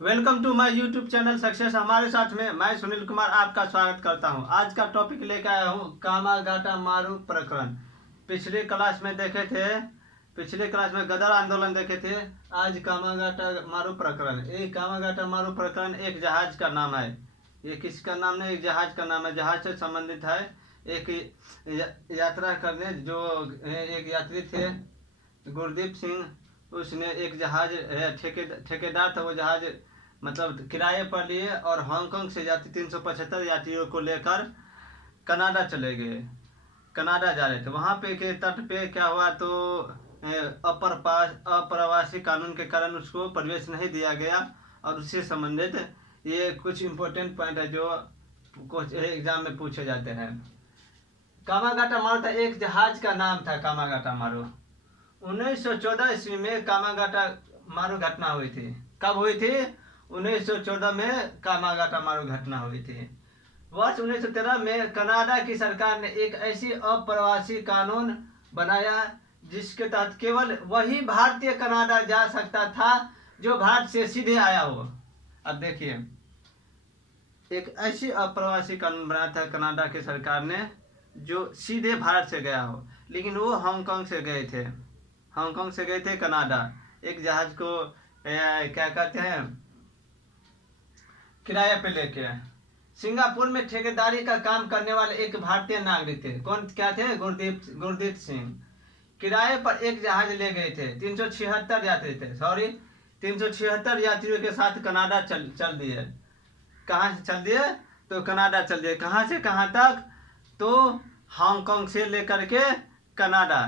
Welcome to my YouTube channel success. हमारे साथ में मैं सुनील कुमार आपका स्वागत करता हूं। आज का टॉपिक लेकर आया हूं कामागाटा मारू प्रकरण। पिछले क्लास में देखे थे, पिछले क्लास में गदर आंदोलन देखे थे। आज कामागाटा मारू प्रकरण। ये कामागाटा मारू प्रकरण एक जहाज का नाम है। ये किसका नाम नहीं, एक जहाज का नाम है। जहाज से संबंधित है। एक यात्रा करने जो एक यात्री थे गुरदीप सिंह, उसने एक जहाज ठेकेदार था। वो जहाज मतलब किराए पर लिए और हांगकांग से यात्री 375 यात्रियों को लेकर कनाडा चले गए। कनाडा जा रहे थे। वहाँ पे के तट पे क्या हुआ तो अप्रवासी कानून के कारण उसको प्रवेश नहीं दिया गया। और उससे संबंधित ये कुछ इम्पोर्टेंट पॉइंट है जो कुछ एग्जाम में पूछे जाते हैं। कामागाटा मारू था, एक जहाज का नाम था कामागाटा मारू। 1914 ईस्वी में कामागाटा मारू घटना हुई थी। कब हुई थी? 1914 में कामागाटा मारू घटना हुई थी। वर्ष 1913 में कनाडा की सरकार ने एक ऐसी अप्रवासी कानून बनाया जिसके तहत केवल वही भारतीय कनाडा जा सकता था जो भारत से सीधे आया हो। अब देखिए, एक ऐसी अप्रवासी कानून बनाया था कनाडा की सरकार ने जो सीधे भारत से गया हो, लेकिन वो हांगकांग से गए थे। हांगकांग से गए थे कनाडा। एक जहाज को क्या कहते हैं, किराए पे लेके। सिंगापुर में ठेकेदारी का काम करने वाले एक भारतीय नागरिक थे। कौन क्या थे? गुरदीप सिंह। किराए पर एक जहाज ले गए थे। 376 यात्री थे, 376 यात्रियों के साथ कनाडा चल दिए। कहाँ से चल दिए? तो कनाडा चल दिए। कहाँ से कहाँ तक? तो हांगकांग से लेकर के कनाडा।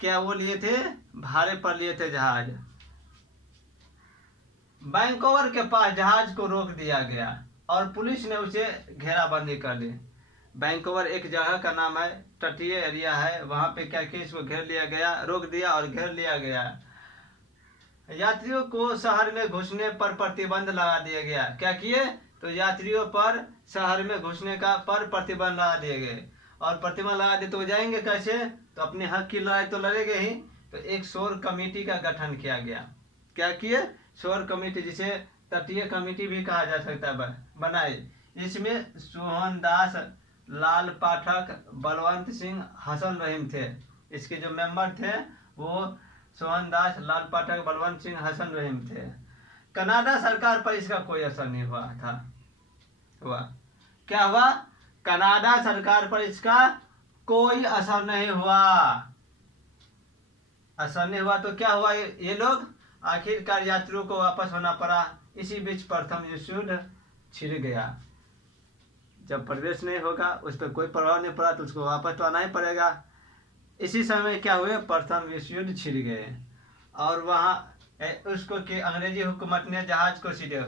क्या वो लिए थे? भाड़े पर लिए थे जहाज। वैंकूवर के पास जहाज को रोक दिया गया और पुलिस ने उसे घेराबंदी कर ली। वैंकूवर एक जगह का नाम है, तटीय एरिया है। वहां पे क्या किया, इसको घेर लिया गया, रोक दिया और घेर लिया गया। यात्रियों को शहर में घुसने पर प्रतिबंध लगा दिया गया। क्या किए? तो यात्रियों पर शहर में घुसने का पर प्रतिबंध लगा दिए गए। और प्रतिबंध लगा दिए तो वो जाएंगे कैसे? तो अपने हक की लड़ाई तो लड़ेंगे ही। तो एक शोर कमेटी का गठन किया गया। क्या किए? शोर कमेटी, जिसे तटीय कमेटी भी कहा जा सकता है, बनाई। इसमें सोहनदास, लाल पाठक, बलवंत सिंह, हसन रहीम थे। इसके जो मेंबर थे वो सोहनदास, लाल पाठक, बलवंत सिंह, हसन रहीम थे। कनाडा सरकार पर इसका कोई असर नहीं हुआ था। क्या हुआ? कनाडा सरकार पर इसका कोई असर नहीं हुआ। असर नहीं हुआ तो क्या हुआ? ये लोग आखिरकार यात्रियों को वापस होना पड़ा। इसी बीच प्रथम विश्व युद्ध छिड़ गया। जब प्रवेश नहीं होगा, उस पर कोई प्रभाव नहीं पड़ा, तो उसको वापस तो आना ही पड़ेगा। इसी समय क्या हुए? प्रथम विश्व युद्ध छिड़ गए। और वहाँ उसको कि अंग्रेजी हुकूमत ने जहाज को सीधे,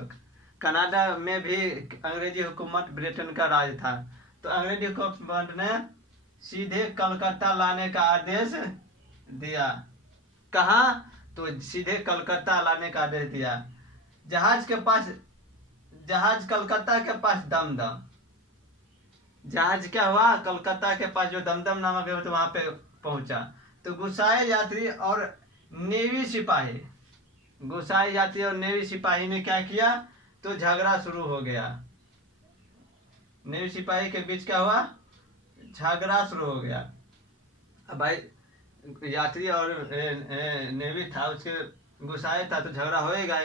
कनाडा में भी अंग्रेजी हुकूमत, ब्रिटेन का राज था, तो अंग्रेजी हुकूमत ने सीधे कलकत्ता लाने का आदेश दिया। कहाँ? तो सीधे कलकत्ता लाने का आदेश दिया। जहाज कलकत्ता के पास दमदम। जहाज क्या हुआ? कलकत्ता के पास जो दमदम नामक है तो वहां पे पहुंचा। तो गुस्साए यात्री और नेवी सिपाही, गुस्साए यात्री और नेवी सिपाही ने क्या किया? तो झगड़ा शुरू हो गया। नेवी सिपाही के बीच क्या हुआ? झगड़ा शुरू हो गया। अब भाई यात्री और नेवी था, उसके गुस्साए था तो झगड़ा होएगा।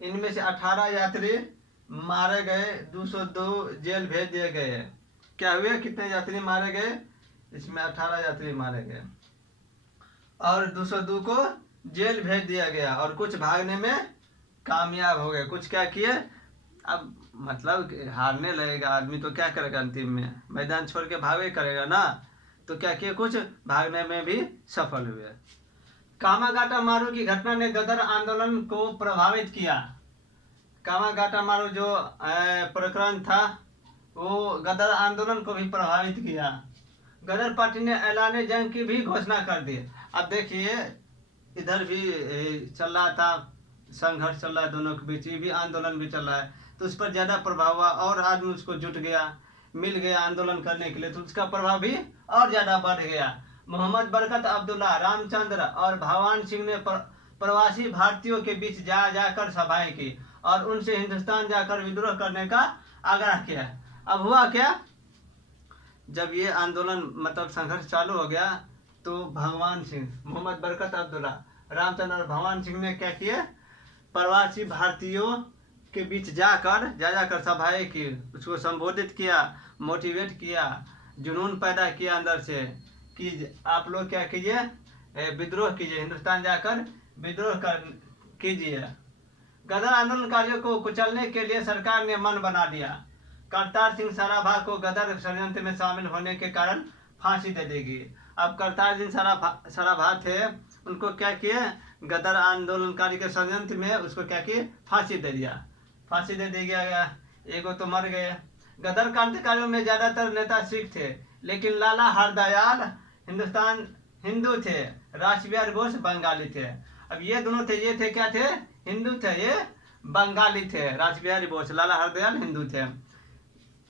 इनमें से 18 यात्री मारे गए, 202 जेल भेज दिए गए। क्या हुए? कितने यात्री मारे गए? इसमें 18 यात्री मारे गए और 202 को जेल भेज दिया गया। और कुछ भागने में कामयाब हो गए। कुछ क्या किए? अब मतलब हारने लगेगा आदमी तो क्या करेगा? अंतिम में मैदान छोड़ के भागे करेगा ना। तो क्या किए? कुछ भागने में भी सफल हुए। कामागाटा मारू की घटना ने गदर आंदोलन को प्रभावित किया। कामागाटा मारू जो प्रकरण था वो गदर आंदोलन को भी प्रभावित किया। गदर पार्टी ने ऐलान जंग की भी घोषणा कर दी। अब देखिए, इधर भी चल रहा था, संघर्ष चल रहा है दोनों के बीच, ये भी आंदोलन भी चल रहा है, तो उस पर ज्यादा प्रभाव हुआ और आदमी उसको जुट गया, मिल गया आंदोलन करने के लिए, तो उसका प्रभाव भी और ज्यादा बढ़ गया। मोहम्मद बरकत अब्दुल्ला, रामचंद्र और भगवान सिंह ने प्रवासी भारतीयों के बीच जा जाकर सभाएं की और उनसे हिंदुस्तान जाकर विद्रोह करने का आग्रह किया। अब हुआ क्या, जब ये आंदोलन मतलब संघर्ष चालू हो गया तो भगवान सिंह, मोहम्मद बरकत अब्दुल्ला, रामचंद्र भगवान सिंह ने क्या किए, प्रवासी भारतीयों के बीच जाकर सभाएं की, उसको संबोधित किया, मोटिवेट किया, जुनून पैदा किया अंदर से कि आप लोग क्या कीजिए, विद्रोह कीजिए, हिंदुस्तान जाकर विद्रोह कीजिए। गदर आंदोलनकारियों को कुचलने के लिए सरकार ने मन बना लिया, करतार सिंह सराभा को गदर षड्यंत्र में शामिल होने के कारण फांसी दे देगी। अब करतार सिंह सराभा थे, उनको क्या किए, गदर आंदोलनकारी के षड्यंत्र में उसको क्या किए, फांसी दे दिया। फांसी दे दिया गया, एगो तो मर गए। गदर क्रांतिकारियों में ज्यादातर नेता सिख थे, लेकिन लाला हरदयाल हिंदू थे, रासबिहारी बोस बंगाली थे। अब ये दोनों थे, ये थे क्या थे, हिंदू थे, ये बंगाली थे। रासबिहारी बोस, लाला हरदयाल हिंदू थे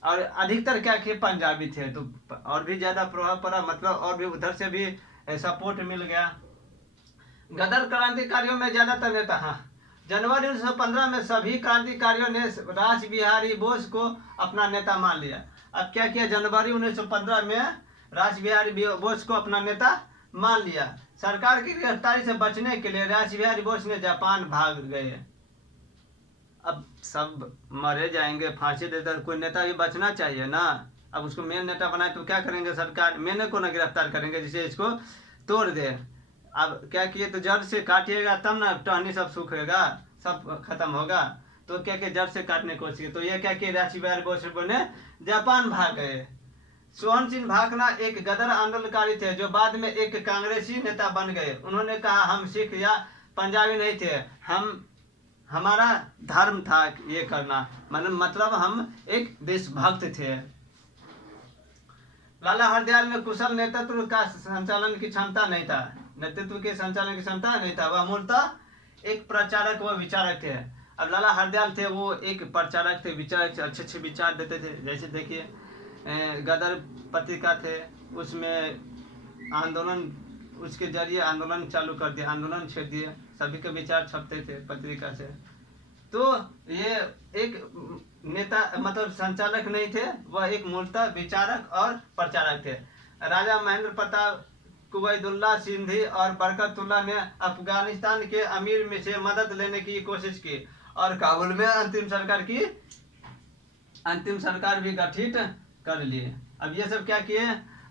और अधिकतर क्या किए, पंजाबी थे। तो और भी ज्यादा प्रभाव पड़ा, मतलब और भी उधर से भी सपोर्ट मिल गया। गदर क्रांतिकारियों में ज्यादातर नेता, हाँ, जनवरी 1915 में सभी क्रांतिकारियों ने रासबिहारी बोस को अपना नेता मान लिया। अब क्या किया, जनवरी 1915 में रासबिहारी बोस को अपना नेता मान लिया। सरकार की गिरफ्तारी से बचने के लिए रासबिहारी बोस ने जापान भाग गए। अब सब मरे जाएंगे, फांसी देकर कोई नेता भी बचना चाहिए ना। अब उसको मेन नेता बनाए तो क्या करेंगे, सरकार मेन को ना गिरफ्तार करेंगे जिसे इसको तोड़ दे। अब क्या किए, तो जड़ से काटिएगा तब ना टहनी सब सूखेगा, सब खत्म होगा। तो क्या किया, जड़ से काटने की कोशिश की। तो ये क्या किया, रासबिहारी बोस ने जापान भाग गए। सोहन सिंह भाकना एक गदर आंदोलनकारी थे जो बाद में एक कांग्रेसी नेता बन गए। उन्होंने कहा, हम सिख या पंजाबी नहीं थे, हमारा धर्म था ये करना, मतलब हम एक देशभक्त थे। लाला हरदयाल में कुशल नेतृत्व का संचालन की क्षमता नहीं था, नेतृत्व के संचालन की क्षमता नहीं था। वह मूलतः एक प्रचारक व विचारक थे। अब लाला हरदयाल थे, वो एक प्रचारक थे, विचारक, अच्छे विचार देते थे। जैसे देखिए गदर पत्रिका थे, उसमें आंदोलन, उसके जरिए आंदोलन चालू कर दिया, आंदोलन छेड़ दिए, सभी के विचार छपते थे पत्रिका से। तो ये एक नेता मतलब संचालक नहीं थे, वह एक मूलतः विचारक और प्रचारक थे। राजा महेंद्र प्रताप, कुवैदुल्ला सिंधी और बरकतुल्ला ने अफगानिस्तान के अमीर में से मदद लेने की कोशिश की और काबुल में अंतिम सरकार भी गठित कर लिए। अब ये सब क्या किए,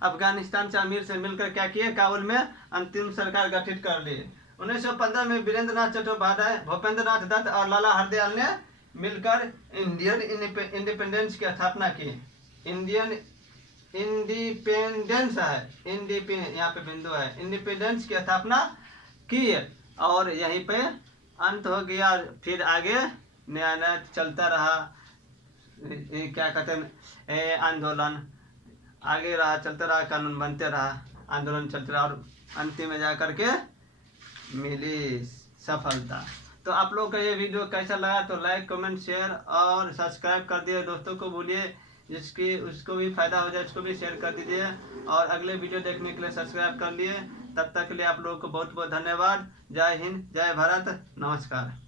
अफगानिस्तान से अमीर से मिलकर क्या किए, काबुल में अंतिम सरकार गठित कर लिए। 1915 में वीरेंद्र नाथ चट्टोपाध्याय, भूपेंद्र नाथ दत्त और लाला हरदयाल ने मिलकर इंडियन इंडिपेंडेंस की स्थापना की। इंडियन इंडिपेंडेंस है, यहाँ पे बिंदु है, इंडिपेंडेंस की स्थापना की और यहीं पे अंत हो गया। फिर आगे नया चलता रहा, क्या कहते हैं, आंदोलन आगे रहा, चलता रहा, कानून बनते रहा, आंदोलन चलते रहा और अंतिम में जाकर के मिली सफलता। तो आप लोग का ये वीडियो कैसा लगा तो लाइक, कमेंट, शेयर और सब्सक्राइब कर दिए। दोस्तों को बोलिए जिसकी उसको भी फायदा हो जाए, उसको भी शेयर कर दीजिए और अगले वीडियो देखने के लिए सब्सक्राइब कर लिए। तब तक के लिए आप लोगों को बहुत बहुत धन्यवाद। जय हिंद, जय भारत, नमस्कार।